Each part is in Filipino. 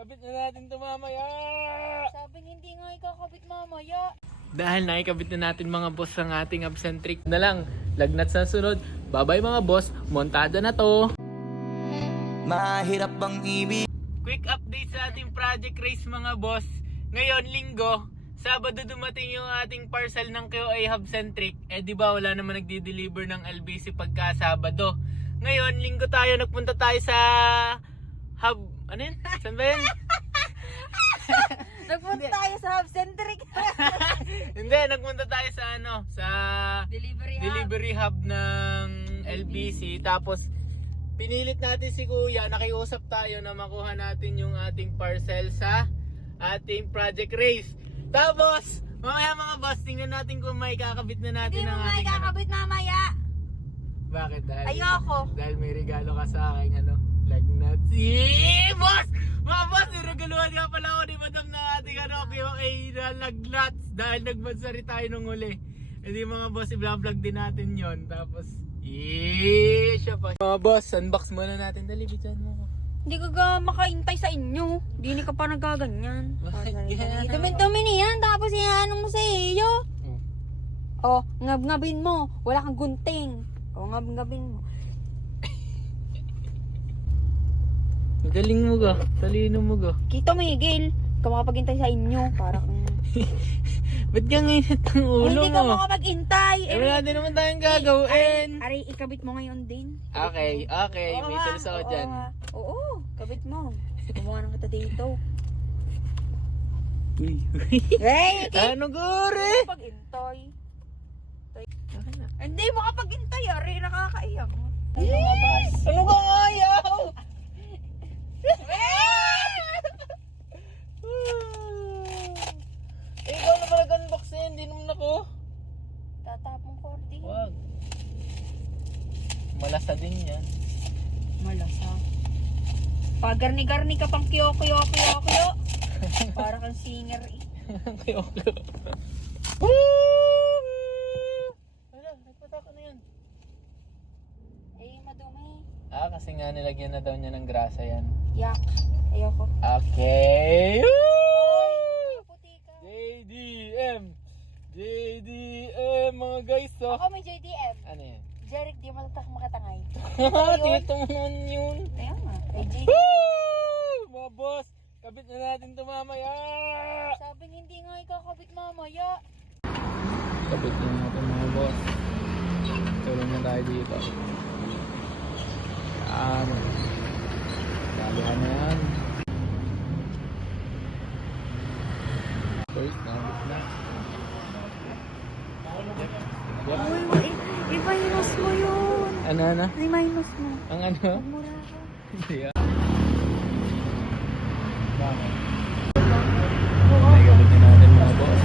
Kabit na natin ito mamaya. Sabing hindi nga ikakabit mamaya. Dahil nakikabit na natin mga boss ang ating absent trick na lang. Lagnat sa sunod. Bye-bye mga boss. Montada na to. Mahirap bang ibig? Quick update sa ating project race mga boss. Ngayon, linggo, Sabado dumating yung ating parcel ng QA Hub Centric. Eh di ba wala naman nagdi-deliver ng LBC pagka Sabado. Ngayon, linggo tayo, nagpunta tayo sa Hub, ano yun? Saan ba yun? Nagpunta tayo sa Hub Centric. Hindi, nagpunta tayo sa sa delivery hub ng LBC. Tapos pinilit natin si Kuya, nakiusap tayo na makuha natin yung ating parcel sa ating project race. Tapos, mamaya mga boss, tingnan natin kung may kakabit na natin Hindi ang mo nga ating ikakabit mamaya. Bakit? Ayoko. Dahil may regalo ka sa akin, lagnat. Boss! Mga boss, niregaluhan nga pala ako ni Madam na ating QA na lagnat. Dahil nagbansari tayo nung huli. Hindi mga boss, i-vlog din natin yon. Tapos, siya pa. Mga boss, unbox muna natin. Dali, bityan mo ko. Hindi ka makaintay sa inyo. Hindi ka pa nagaganyan. Bakit yan? Dumi-dumi niyan. Tapos yan mo sa iyo. Oh, ngab-ngabin mo. Wala kang gunting. Oh, ngab-ngabin mo. Magaling mo ga. Talino mo ga. Kita mo, Igil. Hindi ka makapaghintay sa inyo. Para kang... Ba't ka ngayon ang ulo Hindi ka mo? makapaghintay. Wala din naman tayong gagawin. Aray, ikabit mo ngayon din. Okay. May tulis ako dyan. Oo, kabit mo. Gumawa ng kita dito. Uy. Hey, Ano gore? Pag-intay. Hindi makapaghintay, Aray, nakakaiyak. Ano nga, boss? Ano ka nga ayaw? Ikaw na pala unbox na yan, hindi naman ako. Tatapong kordi. Wag. Malasa din yan. Malasa. Pagarni-garni ka pang kyo. Para kang singer eh. Kiyoko. Wala, nagpataka na yan. Eh, madumi. Kasi nga nilagyan na daw niya ng grasa yan. Yak. Ayoko. Okay. Puti ka. JDM mga guys, oh. Ako may JDM. Ano yan? Jeric, di makatangay. Dito mo nun yun. Kaya nga. Kay JD. Woo! Mga boss, kabit na natin ito mamaya. Sabing hindi nga ikakabit mamaya. Kabit na natin mga boss. Tulong na tayo dito. Yan. Dalihan na yan. First, nakabit na. Yep. I-minus mo yun. Ano? I-minus mo. Ang ano? Mura ka. Yeah. Bakit? May kabit na natin mga boss.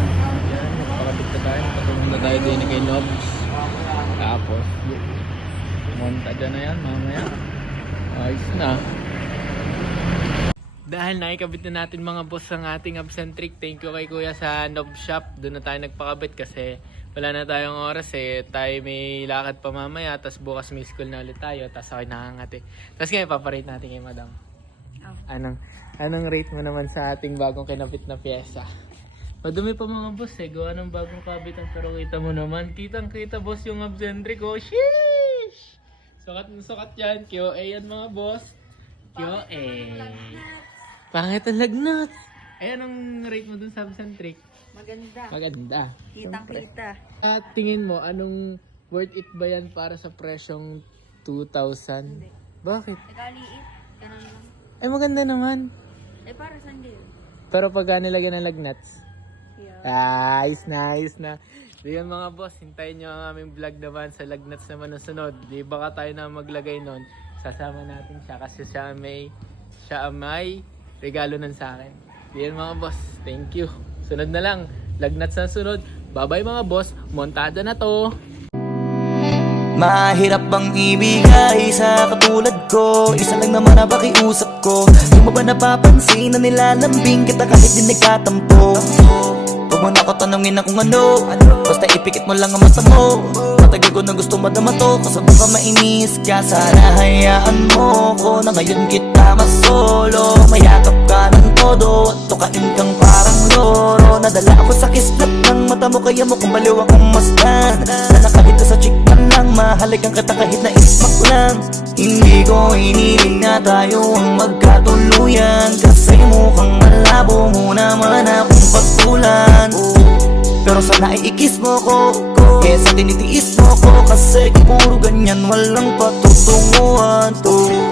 Yan, nakakabit na tayo. Nakatulong na tayo din kay Nobs. Tapos, montada na yan mamaya. Ayos na. Dahil nakikabit na natin mga boss ang ating absent trick. Thank you kay Kuya sa Nob Shop. Doon na tayo nagpakabit kasi wala na tayong oras eh. Tayo may lakad pa mamaya. Tapos bukas may school na ulit tayo. Tapos ako'y nakangati. Tapos ngayon paparate natin kay Madam. Anong rate mo naman sa ating bagong kinabit na pyesa? Madumi pa mga boss eh. Gawa ng bagong kabitan. Pero kita mo naman. Kitang kita boss yung absent trick ko. Sheesh! Sukat na sukat yan. QA yan mga boss. QA. Pangit ang lagnat. Ay, anong rate mo dun sa absent trick? Maganda. Kitang-kita. At tingin mo, anong worth it ba yan para sa presyong 2,000? Hindi. Bakit? Nagaliit. Ganun lang. Ay, maganda naman. Eh, para saan din? Pero pagka nilagyan ng lagnats. Yeah. Nice na. So yun mga boss, hintayin nyo ang aming vlog naman sa lagnats naman ng sunod. Di baka tayo na maglagay nun. Sasama natin siya kasi siya may regalo nun sa akin. Yan mga boss, thank you. Sunod na lang, lagnats na sunod. Bye-bye mga boss, montada na to. Mahirap bang ibigay sa katulad ko? Isa lang naman na pakiusap ko. Di mo ba napapansin na nilalambing kita kahit di nagkatampo? Huwag mo na ako tanungin na kung ano. Basta ipikit mo lang ang mata mo. Matagal ko na gusto madama to. Kaso baka mainis ka. Sana hayaan mo ko na ngayon kita masolo. Mayakap ka ng kaya mo kung baliw akong masdan. Sana kahit sa chick man lang, mahalikan kita kahit na ismak lang. Hindi ko hiniling na tayo ang magkatuluyan, kasi mukhang malabo mo naman akong pagtulan. Pero sana iikis mo ko, kesa tinitiis mo ko, kasi kung puro ganyan walang patutunguhan to.